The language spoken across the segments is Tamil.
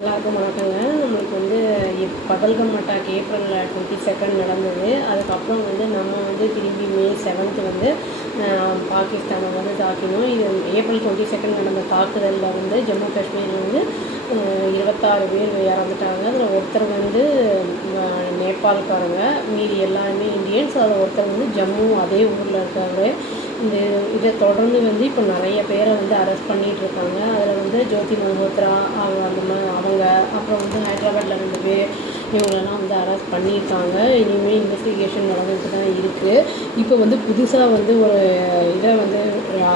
எல்லாருக்கும் வணக்கங்க. நம்மளுக்கு வந்து Pahalgam attack April twenty second நடந்தது. அதுக்கப்புறம் வந்து நம்ம வந்து திரும்பி மே செவன்த்து வந்து பாகிஸ்தானை வந்து தாக்கினோம். இது ஏப்ரல் டுவெண்ட்டி செகண்ட் நடந்த தாக்குதலில் வந்து ஜம்மு காஷ்மீரில் வந்து இருபத்தாறு பேர் இறந்துட்டாங்க. அதில் ஒருத்தர் வந்து நேபாளுக்காரங்க மீதி எல்லாருமே இந்தியன்ஸ். அதில் ஒருத்தர் வந்து ஜம்மு அதே ஊரில் இருக்காங்க இந்த இதை தொடர்ந்து வந்து இப்போ நிறைய பேரை வந்து அரெஸ்ட் பண்ணிட்டு இருக்காங்க. அதில் வந்து ஜோதி மல்ஹோத்ரா அவங்க அந்த மாதிரி அவங்க அப்புறம் வந்து ஹைதராபாத்தில் ரெண்டு பேர் இவங்களெல்லாம் வந்து அரெஸ்ட் பண்ணியிருக்காங்க. இனிமேல் இன்வெஸ்டிகேஷன் நடந்துட்டு தான் இருக்குது இப்போ வந்து புதுசாக வந்து ஒரு இதை வந்து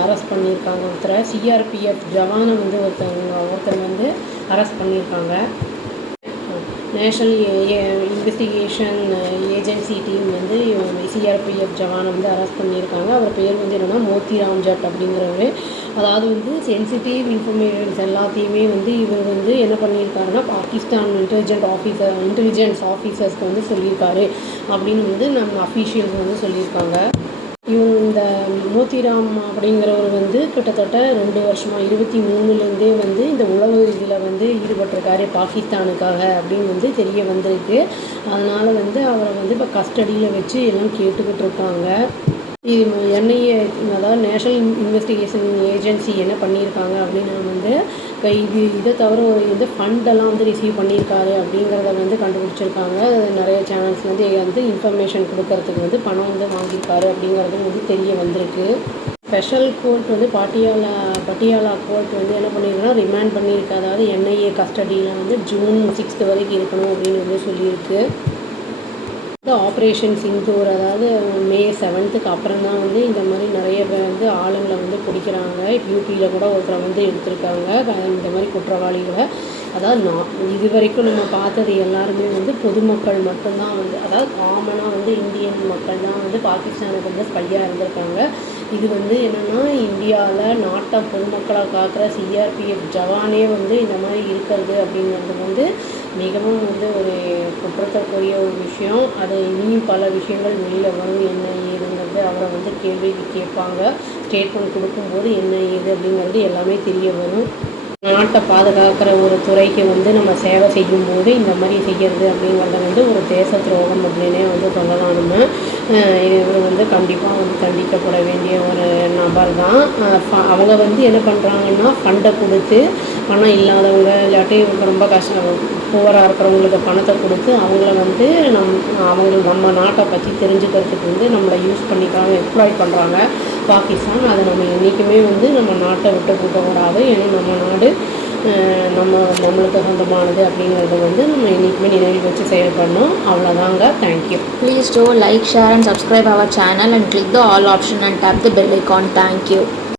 அரெஸ்ட் பண்ணியிருக்காங்க ஒருத்தரை. சிஆர்பிஎஃப் ஜவானை வந்து ஒருத்தவங்க ஒருத்தர் வந்து அரெஸ்ட் பண்ணியிருக்காங்க. நேஷ்னல் இன்வெஸ்டிகேஷன் ஏஜென்சி டீம் வந்து சிஆர்பிஎஃப் ஜவானை வந்து அரெஸ்ட் பண்ணியிருக்காங்க. அவர் பேர் வந்து என்னென்னா மோத்திராம் ஜட் அப்படிங்கிறவர். அதாவது வந்து சென்சிட்டிவ் இன்ஃபர்மேஷன்ஸ் எல்லாத்தையுமே வந்து இவர் வந்து என்ன பண்ணியிருக்காருன்னா பாகிஸ்தான் இன்டெலிஜென்ட் ஆஃபீஸர் இன்டெலிஜென்ஸ் ஆஃபீஸர்ஸ்க்கு வந்து சொல்லியிருக்காரு அப்படின்னு வந்து நம்ம அஃபீஷியல்ஸ் வந்து சொல்லியிருக்காங்க. இவங்க இந்த மோத்திராம் அப்படிங்கிறவர் வந்து கிட்டத்தட்ட ரெண்டு வருஷமாக இருபத்தி மூணுலேருந்தே வந்து இந்த உளவு இதில் வந்து ஈடுபட்டிருக்காரு பாகிஸ்தானுக்காக அப்படின்னு வந்து தெரிய வந்திருக்கு. அதனால் வந்து அவரை வந்து இப்போ கஸ்டடியில் வச்சு எல்லாம் கேட்டுக்கிட்டு இருக்காங்க. என்ஐஏ அதாவது நேஷ்னல் இன்வெஸ்டிகேஷன் ஏஜென்சி என்ன பண்ணியிருக்காங்க அப்படின்னா வந்து இது இதை தவிர ஒரு வந்து ஃபண்டெல்லாம் வந்து ரிசீவ் பண்ணியிருக்காரு அப்படிங்கிறத வந்து கண்டுபிடிச்சிருக்காங்க. நிறைய சேனல்ஸ் வந்து வந்து இன்ஃபர்மேஷன் கொடுக்கறதுக்கு வந்து பணம் வந்து வாங்கியிருக்காரு அப்படிங்கிறது வந்து தெரிய வந்திருக்கு. ஸ்பெஷல் கோர்ட் வந்து பாட்டியாலா பட்டியாலா கோர்ட் வந்து என்ன பண்ணியிருக்குன்னா ரிமாண்ட் பண்ணியிருக்கு. அதாவது என்ஐஏ கஸ்டடியில் வந்து ஜூன் சிக்ஸ்த்து வரைக்கும் இருக்கணும் அப்படின்னு வந்து சொல்லியிருக்கு. ஆப்ரேஷன் சிந்தூர் அதாவது மே செவன்த்துக்கு அப்புறம் தான் வந்து இந்த மாதிரி நிறைய பேர் வந்து ஆளுங்களை வந்து பிடிக்கிறாங்க. யூபியில் கூட ஒருத்தரை வந்து எடுத்திருக்காங்க. இந்த மாதிரி குற்றவாளிகளை. அதாவது நான் இது வரைக்கும் நம்ம பார்த்தது எல்லாருமே வந்து பொதுமக்கள் மட்டும்தான் வந்து அதாவது காமனாக வந்து இந்தியன் மக்கள் தான் வந்து பாகிஸ்தானுக்கு வந்து ஸ்பையாக இருந்திருக்காங்க. இது வந்து என்னென்னா இந்தியாவில் நான் பொதுமக்களாக காக்கிற சிஆர்பிஎஃப் ஜவானே வந்து இந்த மாதிரி இருக்கிறது அப்படிங்கிறது வந்து மிகவும் வந்து ஒரு குற்றத்திற்குரிய ஒரு விஷயம். அது இனியும் பல விஷயங்கள் வெளியில் வரும். என்ன ஏதுங்கிறது அவரை வந்து கேள்வி கேட்பாங்க. ஸ்டேட்மெண்ட் கொடுக்கும்போது என்ன ஏது அப்படிங்கிறது எல்லாமே தெரிய வரும். நாட்டை பாதுகாக்கிற ஒரு துறைக்கு வந்து நம்ம சேவை செய்யும் போது இந்த மாதிரி செய்கிறது அப்படிங்கிறத வந்து ஒரு தேச துரோகம் அப்படின்னே வந்து சொல்லலாம் நம்ம. இவர் வந்து கண்டிப்பாக வந்து தண்டிக்கப்பட வேண்டிய ஒரு நபர் தான். ஃப- அவங்க வந்து என்ன பண்ணுறாங்கன்னா ஃபண்டை கொடுத்து பணம் இல்லாதவங்க இல்லாட்டி ரொம்ப கஷ்டம் புவராக இருக்கிறவங்களுக்கு பணத்தை கொடுத்து அவங்கள வந்து நம் அவங்க நம்ம நாட்டை பற்றி தெரிஞ்சுக்கிறதுக்கு வந்து நம்மளை யூஸ் பண்ணிக்கிறாங்க எக்ஸ்ப்ளாய்ட் பண்ணுறாங்க பாகிஸ்தான். அதை நம்ம என்றைக்குமே வந்து நம்ம நாட்டை விட்டு வராது ஏன்னா நம்ம நாடு நம்ம நம்மளுக்கு சொந்தமானது அப்படிங்கிறத வந்து நம்ம என்றைக்குமே நினைவில் வச்சு செயல்படணும் அவ்வளோதாங்க thank you please do like share and subscribe our channel and click the all option and tap the bell icon thank you.